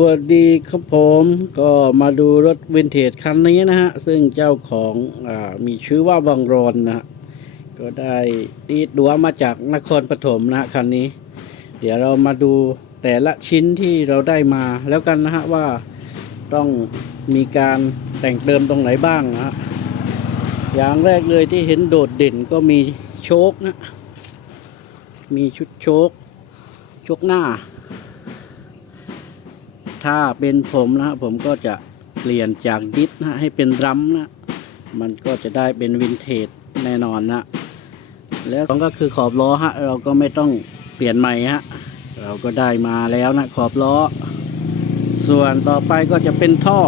สวัสดีครับผมก็มาดูรถวินเทจคันนี้นะฮะ ซึ่งเจ้าของอมีชื่อว่าบังรอนนะก็ได้ตีดดัวมาจากนครปฐมนะฮะคันนี้ เดี๋ยวเรามาดูแต่ละชิ้นที่เราได้มาแล้วกันนะฮะว่าต้องมีการแต่งเติมตรงไหนบ้างนะฮะอย่างแรกเลยที่เห็นโดดเด่นก็มีโชคนะ มีชุดโชคโชคหน้า ถ้าเป็นผมนะฮะผมก็จะเปลี่ยนจากดิสนะให้เป็นดรัมนะมันก็จะได้เป็นวินเทจแน่นอนนะแล้วสองก็คือขอบล้อฮะเราก็ไม่ต้องเปลี่ยนใหม่ฮะเราก็ได้มาแล้วนะขอบล้อ ส่วนต่อไปก็จะเป็นท่อ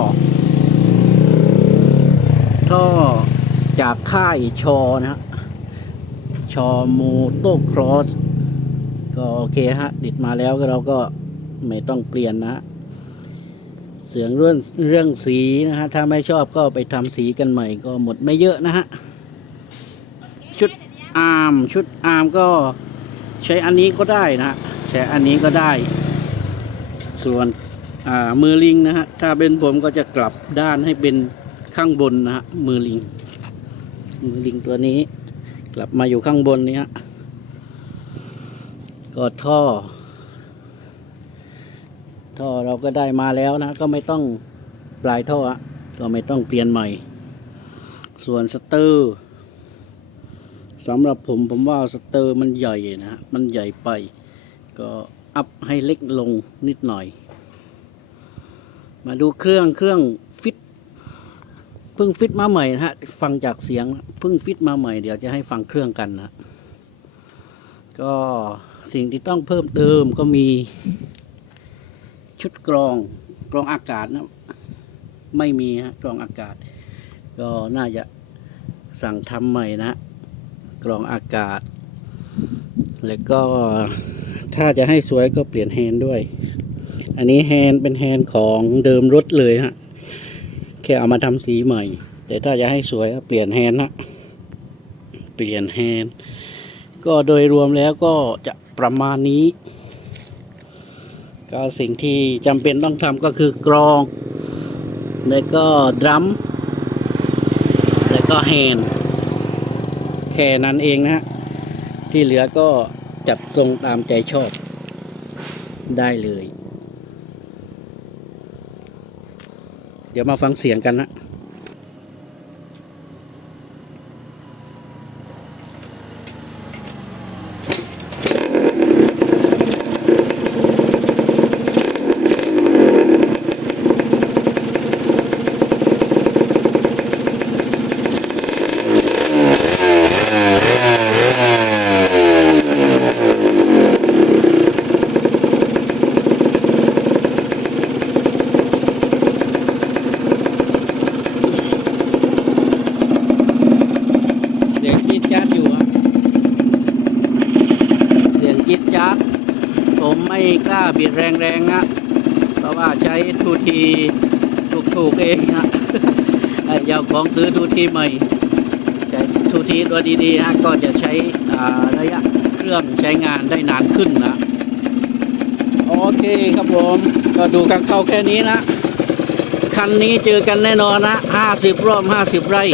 ท่อจากค่ายชอนะฮะชอมูโตครอสก็โอเคฮะ ดิดมาแล้วก็เราก็ไม่ต้องเปลี่ยนนะ เสียงเรื่องเรื่องสีนะฮะ ถ้าไม่ชอบก็ไปทำสีกันใหม่ก็หมดไม่เยอะนะฮะ ชุดอาร์มชุดอาร์มก็ใช้อันนี้ก็ได้นะใช้อันนี้ก็ได้ ส่วนอ่ามือลิงนะฮะ ถ้าเป็นผมก็จะกลับด้านให้เป็นข้างบนนะฮะ มือลิง มือลิงตัวนี้ กลับมาอยู่ข้างบนนี้ฮะ ก็ท่อ ท่อเราก็ได้มาแล้วนะ ก็ไม่ต้องปลายท่อก็ไม่ต้องเปลี่ยนใหม่ ส่วนสเตอร์สำหรับผมผมว่าสเตอร์มันใหญ่นะฮะมันใหญ่ไป ก็อัพให้เล็กลงนิดหน่อย มาดูเครื่องเครื่องฟิตเพิ่งฟิตมาใหม่นะฮะฟังจากเสียงเพิ่งฟิตมาใหม่ เดี๋ยวจะให้ฟังเครื่องกันนะ ก็สิ่งที่ต้องเพิ่มเติมก็มี ชุดกรองกรองอากาศนะไม่มีฮะกรองอากาศ ก็น่าจะสั่งทำใหม่นะกรองอากาศ แล้วก็ถ้าจะให้สวยก็เปลี่ยนแฮนด์ด้วย อันนี้แฮนด์เป็นแฮนด์ของเดิมรถเลยฮะแค่เอามาทำสีใหม่ แต่ถ้าจะให้สวยก็เปลี่ยนแฮนด์นะเปลี่ยนแฮนด์ก็โดยรวมแล้วก็จะประมาณนี้ ก็สิ่งที่จำเป็นต้องทำก็คือกรอง แล้วก็ดรัมแล้วก็แฮนด์แค่นั้นเองนะฮะ ที่เหลือก็จัดทรงตามใจชอบได้เลย เดี๋ยวมาฟังเสียงกันนะ จี๊ดจ๊าดอยู่อะเสียงจี๊ดจ๊าดผมไม่กล้าบิดแรงๆนะเพราะว่าใช้ทูทีถูกๆเองนะไอ้เจ้าของซื้อทูทีใหม่ใช้ทูทีตัวดีๆฮะก็จะใช้ระยะเครื่องใช้งานได้นานขึ้นนะโอเคครับผมก็ดูกันเข้าแค่นี้นะ คันนี้เจอกันแน่นอนนะ 50 รอบ 50 ไร่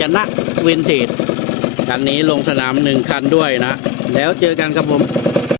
ชนะวินเทจ คันนี้ลงสนามหนึ่งคันด้วยนะ แล้วเจอกันครับผม